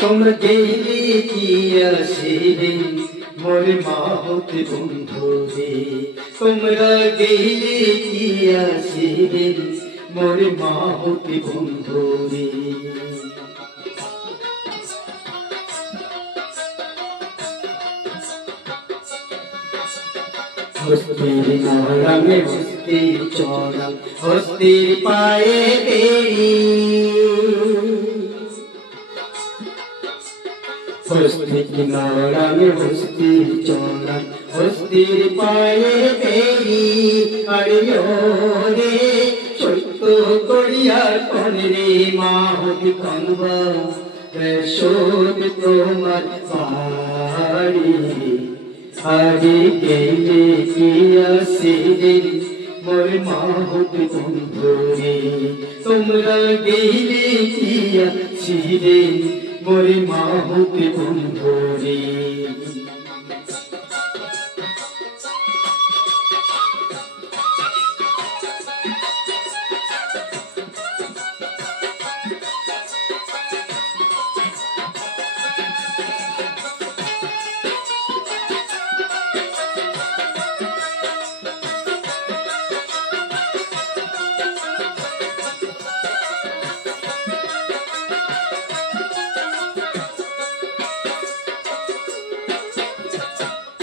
তোমরা গেলে কি আসিবে মোর মাহতি বন্ধুরে তোমরা গেলে কি আসিবে মোর মাহতি বন্ধুরে হস্তির নরমে হস্তির চরণ হস্তির পায়ে বেড়ি হস্তির নরমে হস্তির চরণ হস্তির পায়ে বেড়ি আরে সত্য করিয়া কনরে মাহতি কনবা শোধ তোমার পাড়ি আরে গেলে কি আসিবে মোর মাহতি বন্ধুরে তোমরা গেলে কি আসিবে মোর মাহতি বন্ধুরে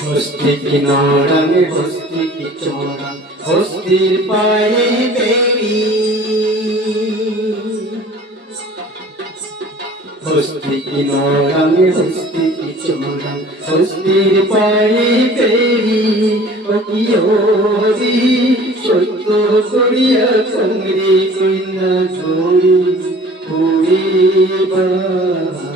हस्ती की नौड़ा में हस्ती की चौड़ा हस्तीर पाए बेड़ी हस्ती की नौड़ा में हस्ती की चौड़ा हस्तीर पाए बेड़ी ओरी सत्य करिया कंगरी कन्या जोड़ी पूरी बाड़ी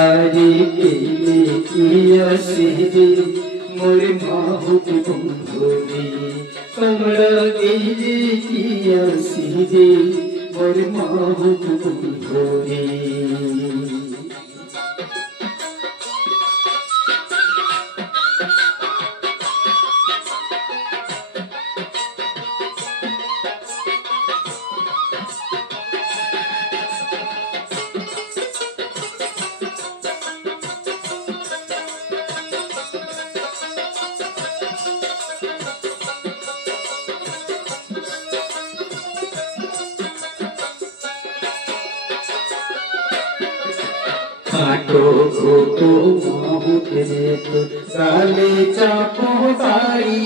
আরে গেলে কি আসিবে মোর মাহতি বন্ধুরে তোমরা গেলে কি আসিবে মোর মাহতি বন্ধুরে खाटो घोटो माहुते तो गाले चापो तारी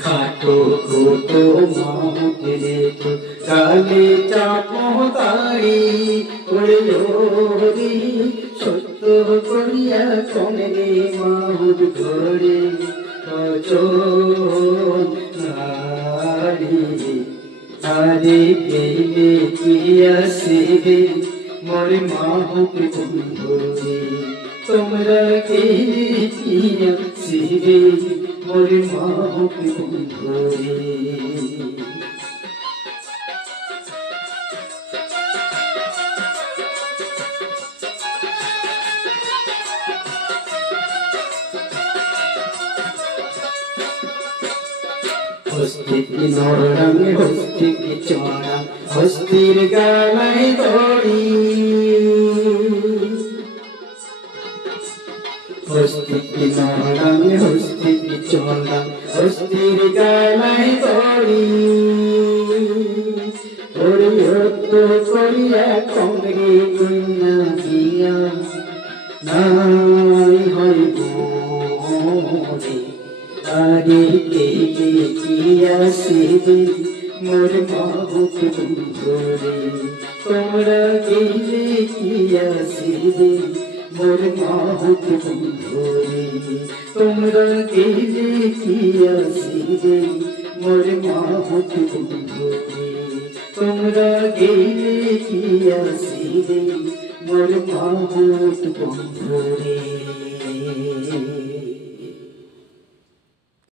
खाटो घोटो माहुते तो गाले चापो तारी ओरी सत्य करिया कनरे माहुत घरे नारी আরে গেলে কি আসিবে মোর মাহতি বন্ধুরে তোমরা গেলে কি আসিবে মোর মাহতি বন্ধুরে हस्ती की नौड़ा में हस्ती की चौड़ा हस्तीर गालाय दौड़ी हस्ती की नौड़ा में हस्ती की चौड़ा हस्तीर गालाय दौड़ी तो करिया कंगरी कन्या दिया नाई हई गोरे আরে গেলে কি আসিবে মোর মাহতি বন্ধুরে তোমরা গেলে কি আসিবে মোর মাহতি বন্ধুরে তোমরা গেলে কি আসিবে মোর মাহতি বন্ধুরে তোমরা গেলে কি আসিবে মোর মাহতি বন্ধুরে।